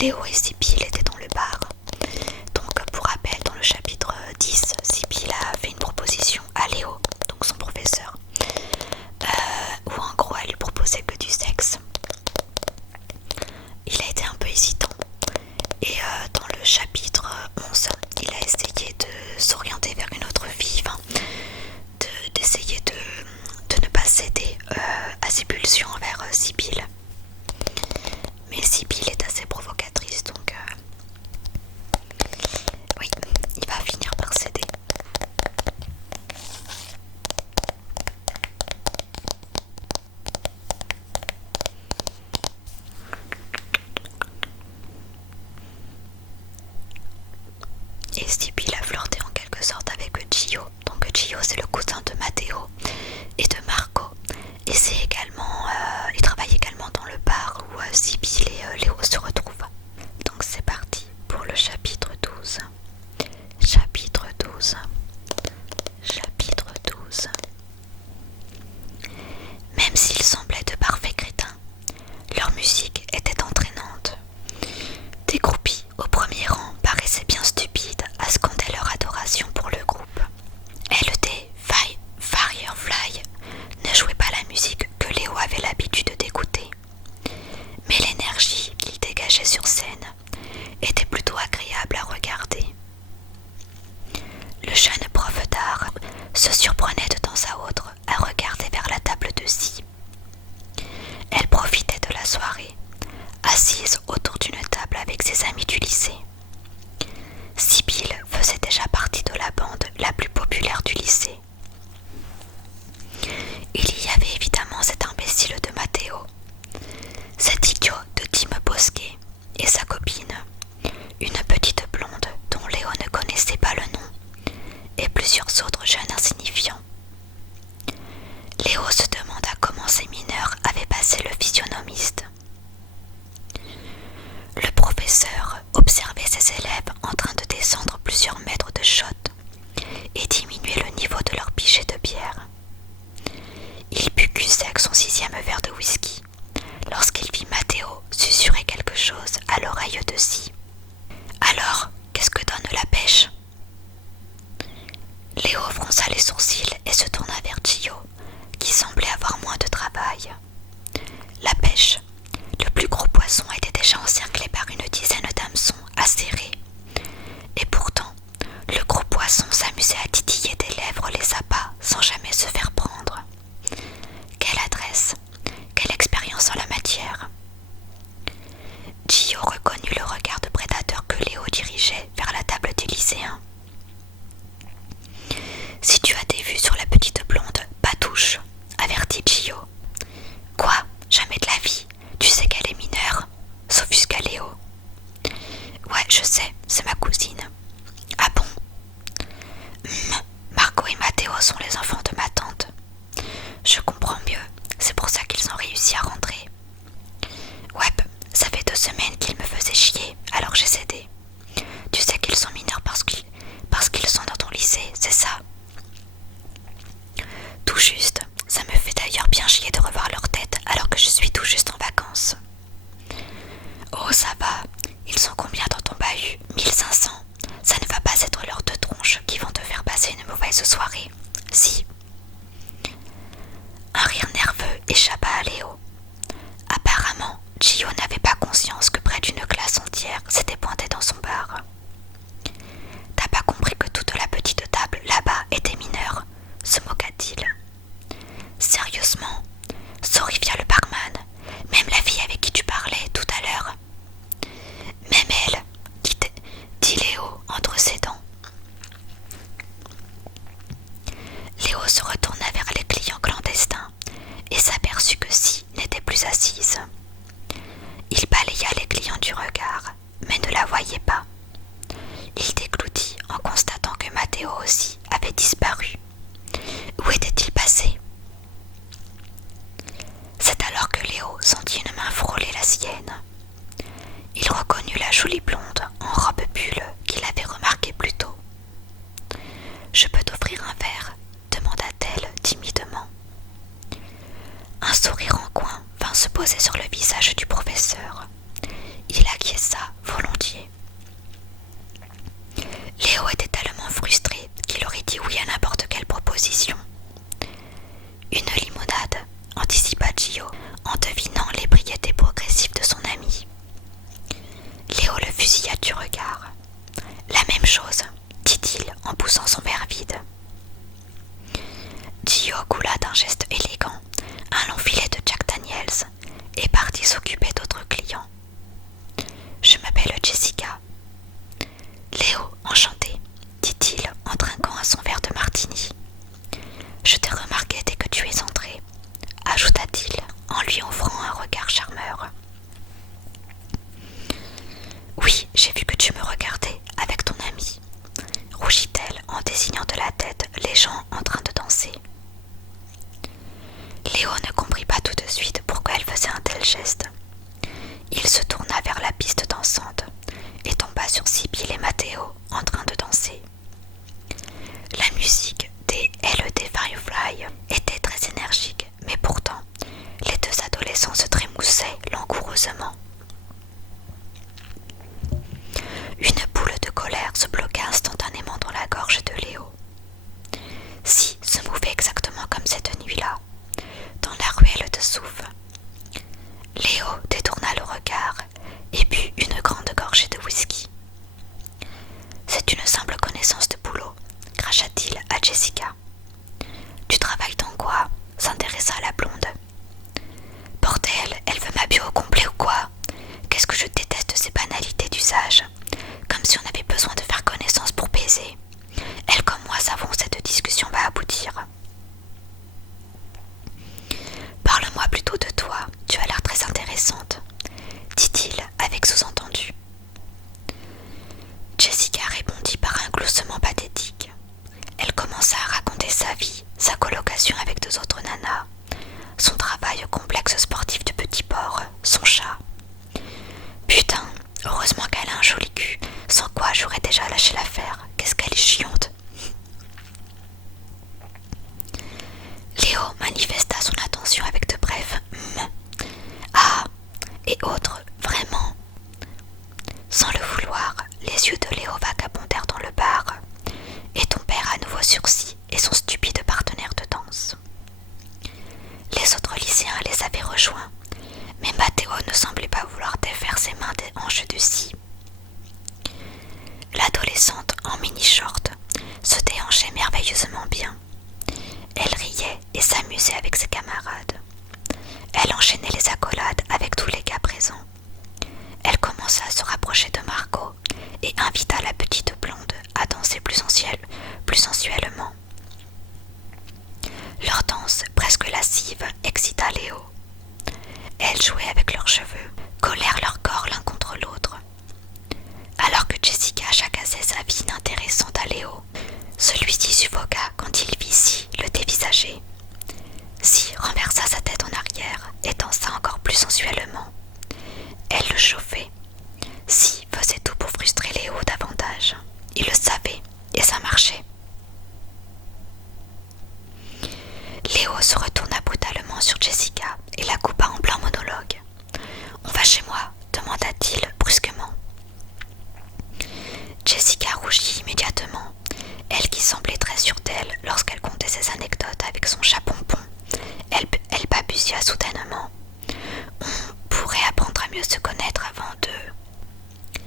Léo et Sibylle étaient dans le bar. Donc pour rappel, dans le chapitre 10, Sibylle a fait une proposition à Léo, donc son professeur, où en gros elle lui proposait que du sexe. Il a été un peu hésitant et dans le chapitre 11, il a essayé de s'orienter vers une autre vie, d'essayer de ne pas céder à ses pulsions envers Sibylle. Mais Sibylle est assez provocatrice, donc oui, il va finir par céder. Et Sibylle a flirté en quelque sorte avec Gio. Donc Gio, c'est le cousin de Matteo et de Marco. Et c'est également, il travaille également dans le bar où Sibylle et Léo se retrouvent. Donc c'est parti pour le chapitre 12. Chapitre 12. Chapitre 12. Même s'ils semblaient de parfaits crétins, leur musique était entraînante. Des groupies au premier rang paraissaient bien stupides à scander leur adoration pour le groupe. LD Firefly ne jouait pas la musique que Léo avait l'habitude d'écouter, mais l'énergie qu'il dégageait sur scène était plutôt agréable à regarder. Le jeune prof d'art se surprenait de temps à autre à regarder vers la table de scie. Elle profitait de la soirée, assise autour d'une table avec ses amis du lycée. Sibylle faisait déjà partie de la bande la plus populaire du lycée. Il y avait évidemment cet imbécile de Matteo, cet idiot de Tim Bosquet et sa copine, une petite blonde dont Léo ne connaissait pas le nom, et plusieurs autres jeunes insignifiants. Léo se demanda comment ces mineurs avaient passé le physionomiste. Le professeur observait ses élèves en train de descendre plusieurs mètres de shot et diminuer le niveau de leur pichet de bière. Il but cul sec son 6e verre de whisky lorsqu'il vit Matteo susurrer quelque chose à l'oreille de scie. Alors, qu'est-ce que donne la pêche? Léo fronça les sourcils et se tourna vers Gio, qui semblait avoir moins de travail. La pêche. Le plus gros poisson était déjà encerclé par une dizaine d'hameçons acérés. Et pourtant, le gros poisson s'amusait à titiller des lèvres les appâts sans jamais se faire prendre. Quelle adresse, quelle expérience en la matière. Gio reconnut le regard de prédateur que Léo dirigeait vers la table des lycéens. Si tu as des vues sur la petite blonde, pas touche, avertit Gio. Quoi? Jamais de la vie. Tu sais qu'elle est mineure, s'offusqua Léo. Ouais, je sais, c'est ma cousine. Ah bon? Marco et Matteo sont les enfants de ma tante. Je comprends mieux, c'est pour ça qu'ils ont réussi à rentrer. Ouais, ça fait 2 semaines qu'ils me faisaient chier, alors j'ai cédé. Tu sais qu'ils sont mineurs parce qu'ils sont dans ton lycée, c'est ça? Tout juste, ça me fait d'ailleurs bien chier de revoir leur tête alors que je suis tout juste en vacances. Oh ça va, ils sont combien dans ton bahut? 1500. Ça ne va pas être leurs 2 tronches qui vont te faire passer une mauvaise soirée. Si. Un rire nerveux échappa à Léo. Apparemment, Gio n'avait pas conscience que près d'une classe entière s'était pointée dans son bar. T'as pas compris que toute la petite table là-bas était mineure, se moqua-t-il. Sérieusement, sorrifia le barman, même la fille avec qui tu parlais tout à l'heure. Même elle, dit Léo entre ses dents. Léo se retourna vers les clients clandestins et s'aperçut que Si n'était plus assise. Il balaya les clients du regard, mais ne la voyait pas. Il dégloutit en constatant que Matteo aussi avait disparu. Où était-il passé? C'est alors que Léo sentit une main frôler la sienne. Il reconnut la jolie blonde en robe bulle qu'il avait remarquée plus tôt. « Je peux t'offrir un verre ?» demanda-t-elle timidement. Un sourire en coin vint se poser sur le visage du professeur. Il acquiesça Oui, j'ai vu que tu me regardais avec ton ami, rougit-elle en désignant de la tête les gens en train de danser. Léo ne comprit pas tout de suite pourquoi elle faisait un tel geste. Il se tourna vers la piste dansante et tomba sur Sibylle et Matteo en train de danser. La musique des LED Firefly était très énergique, mais pourtant, les deux adolescents se trémoussaient langoureusement. Une boule de colère se bloqua instantanément dans la gorge de Léo. Si se mouvait exactement comme cette nuit-là, dans la ruelle de Souf. Léo détourna le regard et but une grande gorgée de whisky. « C'est une simple connaissance de boulot », cracha-t-il à Jessica. « Tu travailles dans quoi ?» s'intéressa la blonde. « Bordel, elle veut m'habiller au complet ou quoi? Qu'est-ce que je déteste ces banalités d'usage, comme si on avait besoin de faire connaissance pour baiser. Elle comme moi savons que cette discussion va aboutir. » « Parle-moi plutôt de toi, tu as l'air très intéressante, » dit-il avec sous-entendu. Jessica répondit par un gloussement pathétique. Elle commença à raconter sa vie, sa colocation avec deux autres nanas, son travail au complexe sportif de Petit Port, son chat. Putain, heureusement qu'elle a un joli cul, sans quoi j'aurais déjà lâché l'affaire, qu'est-ce qu'elle est chiante. Léo manifesta son attention avec de brefs « Ah !» et autres « Vraiment ?» Sans le vouloir, les yeux de Léo vagabondèrent dans le bar et tombèrent à nouveau sur Si et son stupide partenaire de danse. Les autres lycéens les avaient rejoints, mais Matteo ne semblait pas vouloir défaire ses mains des hanches de Si. L'adolescente en mini-short se déhanchait merveilleusement bien. Elle riait et s'amusait avec ses camarades. Elle enchaînait les accolades avec tous les gars présents. Elle commença à se rapprocher de Margot et invita la petite blonde à danser plus sensuellement. Leur danse, presque lascive, excita Léo. Elles jouaient avec leurs cheveux, collèrent leurs corps l'un contre l'autre. Alors que Jessica jacassait sa vie inintéressante à Léo, celui-ci suffoqua quand il vit Si le dévisager. Si renversa sa tête en arrière et dansa encore plus sensuellement. Elle le chauffait. Si faisait tout pour frustrer Léo davantage. Il le savait et ça marchait. Léo se retourna brutalement sur Jessica et la coupa en plein monologue. « On va chez moi ?» demanda-t-il brusquement. Jessica rougit immédiatement, elle qui semblait très sûre d'elle lorsqu'elle contait ses anecdotes avec son chat pompon. Elle balbutia soudainement. « On pourrait apprendre à mieux se connaître avant de... »«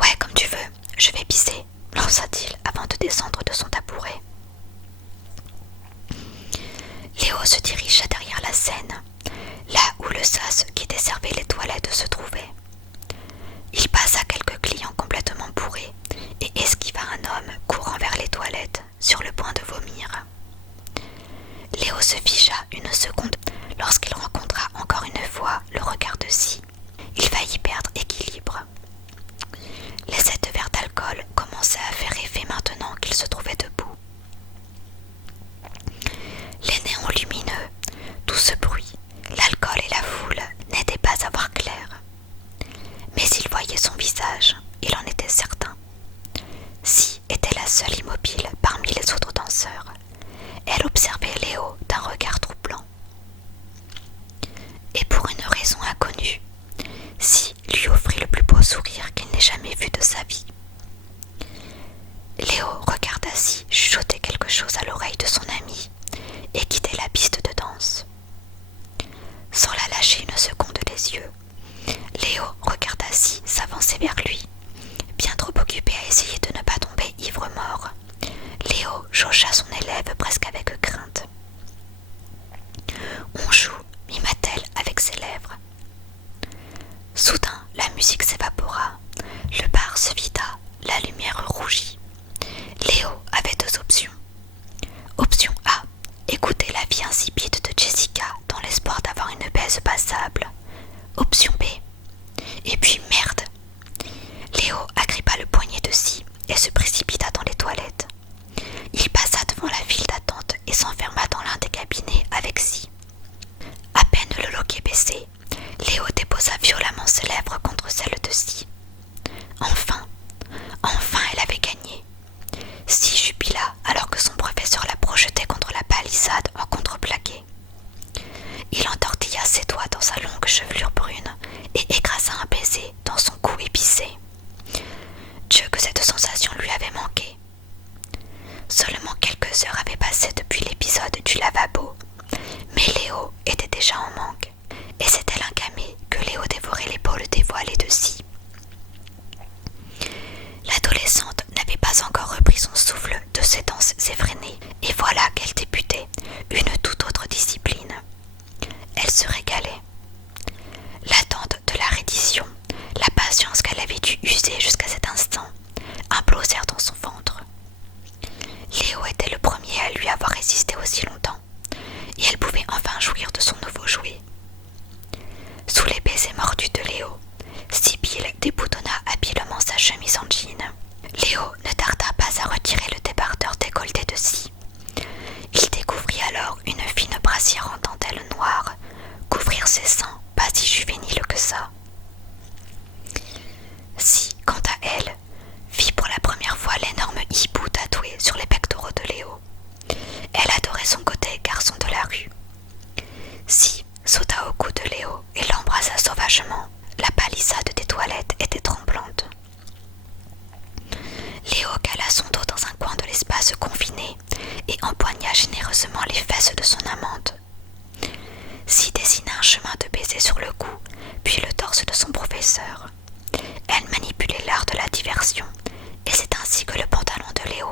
Ouais, comme tu veux, je vais pisser, » lança-t-il avant de descendre de son tabouret. Léo se dirigea derrière la scène, là où le sas qui desservait les toilettes se trouvait. Il passa quelques clients complètement bourrés et esquiva un homme courant vers les toilettes, sur le point de vomir. Léo se figea une seconde lorsqu'il rencontra encore une fois le regard de Si. Il faillit perdre équilibre. Les 7 verres d'alcool commençaient à faire effet maintenant qu'il se trouvait debout. Les néons lumineux, tout ce bruit, l'alcool et la foule n'aidaient pas à voir clair. Mais il voyait son visage, il en était certain. Si était la seule immobile parmi les autres danseurs. Elle observait Léo d'un regard troublant. Et pour une raison inconnue, Si lui offrit le plus beau sourire qu'il n'ait jamais vu de sa vie. Léo regarda Si chuchoter quelque chose à l'oreille de son ami et quitter la piste de danse. Sans la lâcher une seconde des yeux, Léo regarda Si s'avancer vers lui, bien trop occupé à essayer de ne pas tomber ivre-mort. Léo jaugea son élève presque avec crainte. « On joue » mima-t-elle avec ses lèvres. Soudain, la musique s'évapora, le bar se vida, la lumière rougit. Léo avait 2 options. Option A, écouter la vie insipide de Jessica dans l'espoir d'avoir une baise passable. Option B, et puis merde. et empoigna généreusement les fesses de son amante. S'y dessina un chemin de baiser sur le cou, puis le torse de son professeur. Elle manipulait l'art de la diversion, et c'est ainsi que le pantalon de Léo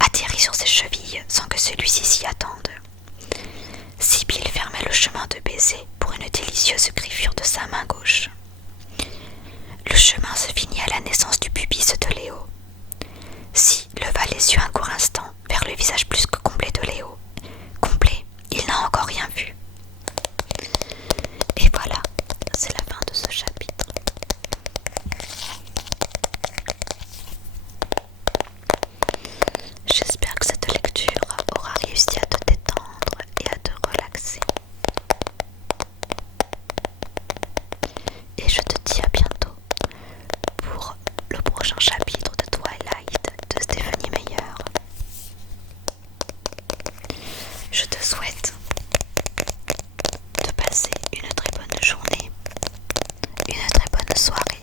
atterrit sur ses chevilles sans que celui-ci s'y attende. Sibylle fermait le chemin de baiser pour une délicieuse griffure de sa main gauche. Le chemin se finit à la naissance du pubis de Léo. Si leva les yeux un court instant vers le visage plus que complet de Léo. Complet, il n'a encore rien vu. Et voilà, c'est la fin de ce chapitre. J'espère que cette lecture aura réussi à te détendre et à te relaxer. Et je te dis à bientôt pour le prochain chapitre de Twilight de Stephenie Meyer. Je te souhaite de passer une très bonne journée, une très bonne soirée